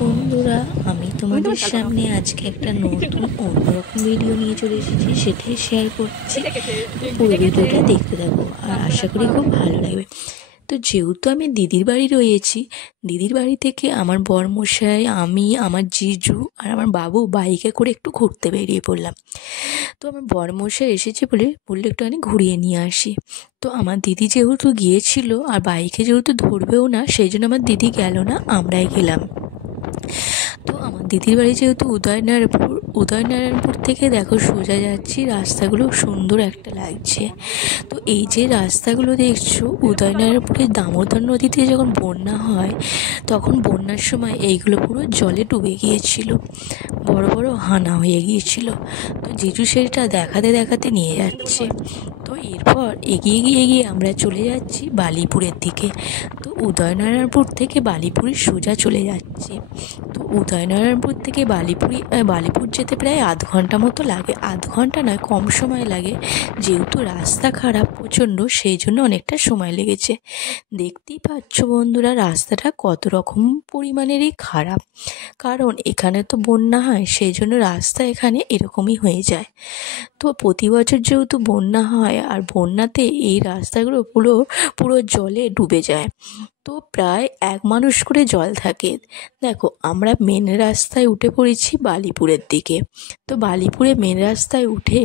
বন্ধুরা, আমি তোমাদের সামনে আজকে একটা নতুন অন্যরকম ভিডিও নিয়ে চলে এসেছি, সেটাই শেয়ার করছি। তো পুরো ভিডিওটা দেখতে থাকো আর আশা করি খুব ভালো লাগবে। তো যেহেতু আমি দিদির বাড়ি রয়েছি, দিদির বাড়ি থেকে আমার বরমশাই, আমি, আমার জিজু আর আমার বাবু বাইকে করে একটু ঘুরতে বেরিয়ে পড়লাম। তো আমার বরমশাই এসেছে বললো একটুখানি ঘুরিয়ে নিয়ে আসি। তো আমার দিদি যেহেতু গিয়েছিল আর বাইকে যেহেতু ধরবেও না, সেই জন্য আমার দিদি গেল না, আমরাই গেলাম। তো আমার দিদির বাড়ি যেহেতু উদয়নারায়ণপুর থেকে দেখো সোজা যাচ্ছি, রাস্তাগুলো সুন্দর একটা লাগছে। তো এই যে রাস্তাগুলো দেখছো, উদয়নারায়ণপুরের দামোদর নদীতে যখন বন্যা হয় তখন বন্যার সময় এইগুলো পুরো জলে ডুবে গিয়েছিল, বড় বড় হানা হয়ে গিয়েছিল। তো জিজু সেটা দেখাতে দেখাতে নিয়ে যাচ্ছে। তো এরপর এগিয়ে আমরা চলে যাচ্ছি বালিপুরের দিকে। তো উদয়নারায়ণপুর থেকে বালিপুরে সোজা চলে যাচ্ছি। তো উদয়নারায়ণপুর থেকে বালিপুর যেতে প্রায় আধ ঘন্টা মতো লাগে, আধ ঘন্টা নয়, কম সময় লাগে। যেহেতু রাস্তা খারাপ প্রচণ্ড, সেই জন্য অনেকটা সময় লেগেছে। দেখতেই পাচ্ছ বন্ধুরা, রাস্তাটা কত রকম পরিমাণেরই খারাপ, কারণ এখানে তো বন্যা হয়, সেই জন্য রাস্তা এখানে এরকমই হয়ে যায়। তো প্রতি বছর যেহেতু বন্যা হয়, আর বন্যাতে এই রাস্তাগুলো পুরো পুরো জলে ডুবে যায়। তো প্রায় এক মানুষ করে জল থাকে। দেখো, আমরা মেন রাস্তায় উঠে পড়েছি বালিপুরের দিকে। তো বালিপুরে মেন রাস্তায় উঠে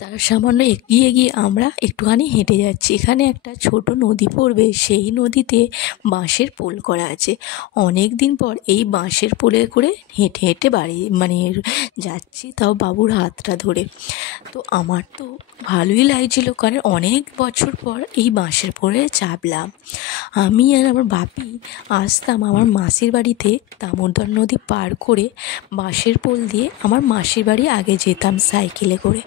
তার সামান্য এগিয়ে গিয়ে আমরা একটুখানি হেঁটে যাচ্ছি। এখানে একটা ছোট নদী পড়বে, সেই নদীতে বাঁশের পোল করা আছে। অনেক দিন পর এই বাঁশের পোলে করে হেঁটে হেঁটে বাড়ি যাচ্ছি, তাও বাবুর হাতটা ধরে। তো আমার তো ভালোই লাগছিল, কারণ অনেক বছর পর এই বাঁশের পোলে চাপলাম। আমি আর আমার বাপি আসতাম আমার মাসির বাড়িতে, দামোদর নদী পার করে বাঁশের পোল দিয়ে আমার মাসির বাড়ি আগে যেতাম সাইকেলে করে।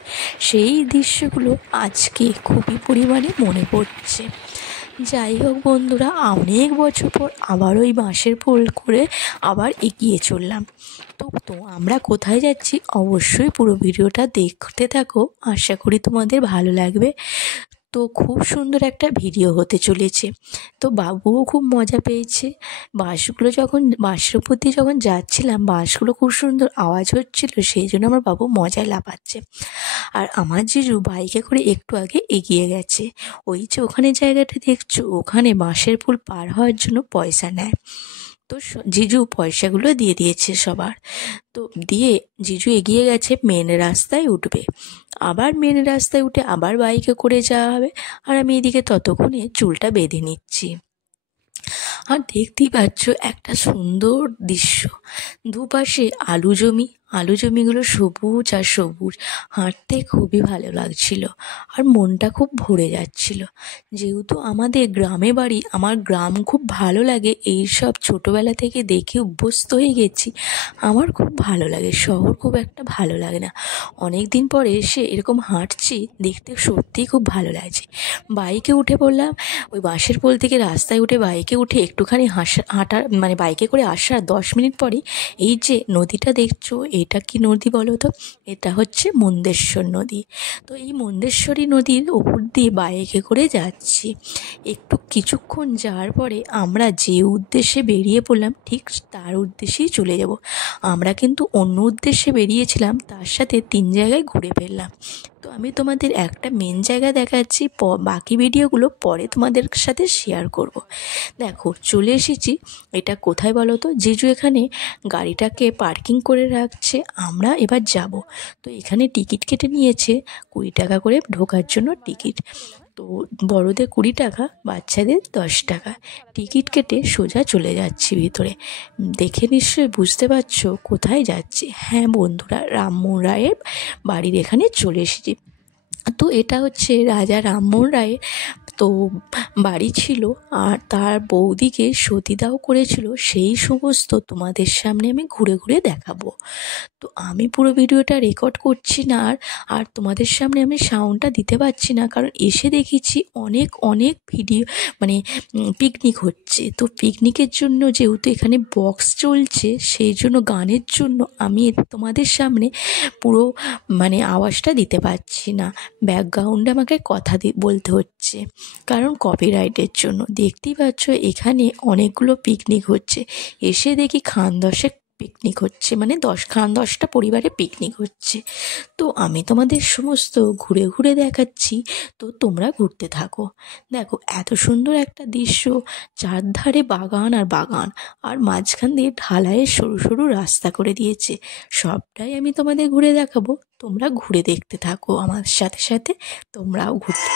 সেই দৃশ্যগুলো আজকে খুবই পরিমাণে মনে পড়ছে। যাই হোক বন্ধুরা, অনেক বছর পর আবার ওই বাঁশের পোল করে আবার এগিয়ে চললাম। তো আমরা কোথায় যাচ্ছি অবশ্যই পুরো ভিডিওটা দেখতে থাকো, আশা করি তোমাদের ভালো লাগবে। তো খুব সুন্দর একটা ভিডিও হতে চলেছে। তো বাবুও খুব মজা পেয়েছে। বাঁশের উপর দিয়ে যখন যাচ্ছিলাম, বাঁশগুলো খুব সুন্দর আওয়াজ হচ্ছিল, সেই জন্য আমার বাবু মজায় লাফাচ্ছে। আর আমার জিজু বাইকে করে একটু আগে এগিয়ে গেছে। ওই যে ওখানে জায়গাটা দেখছো, ওখানে বাঁশের পুল পার হওয়ার জন্য পয়সা নেয়। তো জিজু পয়সাগুলো দিয়ে দিয়েছে সবার। তো দিয়ে জিজু এগিয়ে গেছে, মেন রাস্তায় উঠবে। আবার মেন রাস্তায় উঠে আবার বাইকে করে যাওয়া হবে। আর আমি এদিকে ততক্ষণে চুলটা বেঁধে নিচ্ছি। আর দেখতেই পাচ্ছ একটা সুন্দর দৃশ্য, দুপাশে আলু জমিগুলো সবুজ আর সবুজ, হাঁটতে খুবই ভালো লাগছিল আর মনটা খুব ভরে যাচ্ছিল। যেহেতু আমাদের গ্রামে বাড়ি, আমার গ্রাম খুব ভালো লাগে, এই সব ছোটোবেলা থেকে দেখে অভ্যস্ত হয়ে গেছি। আমার খুব ভালো লাগে, শহর খুব একটা ভালো লাগে না। অনেক দিন পরে এসে এরকম হাঁটছি, দেখতে সত্যিই খুব ভালো লাগছে। বাইকে উঠে পড়লাম, ওই বাঁশের পোল থেকে রাস্তায় উঠে বাইকে উঠে একটুখানি হাঁটার মানে বাইকে করে আসার 10 মিনিট পরে এই যে নদীটা দেখছো, এটা কি নদী বলো তো? এটা হচ্ছে মন্দেশ্বর নদী। তো এই মন্দেশ্বরী নদীর ওপর দিয়ে বাইকে করে যাচ্ছি। কিছুক্ষণ যাওয়ার পরে আমরা যে উদ্দেশ্যে বেরিয়ে পড়লাম, ঠিক তার উদ্দেশ্যেই চলে যাব। আমরা কিন্তু অন্য উদ্দেশ্যে বেরিয়েছিলাম, তার সাথে 3 জায়গায় ঘুরে ফেললাম। তো আমি তোমাদের একটা মেন জায়গা দেখাচ্ছি, বাকি ভিডিওগুলো পরে তোমাদের সাথে শেয়ার করব। দেখো, চলে এসেছি। এটা কোথায় বলো তো? জিজু এখানে গাড়িটাকে পার্কিং করে রাখছে, আমরা এবার যাব। তো এখানে টিকিট কেটে নিয়েছে 20 টাকা করে ঢোকার জন্য টিকিট। তো বড়দের 20 টাকা, বাচ্চাদের 10 টাকা। টিকিট কেটে সোজা চলে যাচ্ছি ভিতরে। দেখে নিশ্চয়ই বুঝতে পারছো কোথায় যাচ্ছি। হ্যাঁ বন্ধুরা, রামমোহন রায়ের বাড়ির এখানে চলে এসেছি। তো এটা হচ্ছে রাজা রামমোহন রায়ের তো বাড়ি ছিল, আর তার বৌদিকে সতীদাহ করেছিল, সেই সমস্ত তোমাদের সামনে আমি ঘুরে ঘুরে দেখাবো। তো আমি পুরো ভিডিওটা রেকর্ড করছি না, আর তোমাদের সামনে আমি সাউন্ডটা দিতে পারছি না, কারণ এসে দেখেছি অনেক অনেক ভিডিও মানে পিকনিক হচ্ছে। তো পিকনিকের জন্য যেহেতু এখানে বক্স চলছে, সেই জন্য গানের জন্য আমি তোমাদের সামনে পুরো আওয়াজটা দিতে পারছি না। ব্যাকগ্রাউন্ডে আমাকে কথা বলতে হচ্ছে, কারণ কপিরাইটের জন্য। দেখতেই পাচ্ছ এখানে অনেকগুলো পিকনিক হচ্ছে। এসে দেখি খান 10 পিকনিক হচ্ছে, মানে খান 10টা পরিবারে পিকনিক হচ্ছে। তো আমি তোমাদের সমস্ত ঘুরে ঘুরে দেখাচ্ছি, তো তোমরা ঘুরতে থাকো। দেখো এত সুন্দর একটা দৃশ্য, চারধারে বাগান আর বাগান, আর মাঝখান দিয়ে ঢালাইয়ের সরু সরু রাস্তা করে দিয়েছে। সবটাই আমি তোমাদের ঘুরে দেখাবো, তোমরা ঘুরে দেখতে থাকো আমার সাথে সাথে, তোমরাও ঘুরতে।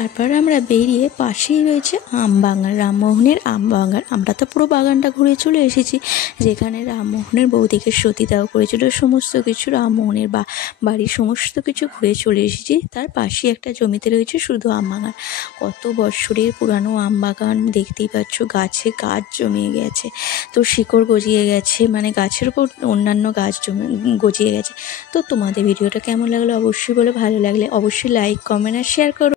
তারপর আমরা বেরিয়ে পাশেই রয়েছে আমবাগান, রামমোহনের আমবাগান। আমরা তো পুরো বাগানটা ঘুরে চলে এসেছি, যেখানে রামমোহনের বৌদিকে সতীদাহ করেছিল, সমস্ত কিছু রামমোহনের বাড়ির সমস্ত কিছু ঘুরে চলে এসেছি। তার পাশে একটা জমিতে রয়েছে শুধু আমবাগান, কত বৎসরের পুরানো আমবাগান দেখতেই পাচ্ছ। গাছে গাছ জমিয়ে গেছে, তো শিকড় গজিয়ে গেছে, মানে গাছের উপর অন্যান্য গাছ গজিয়ে গেছে। তো তোমাদের ভিডিওটা কেমন লাগলো অবশ্যই বলো, ভালো লাগলে অবশ্যই লাইক, কমেন্ট আর শেয়ার করো।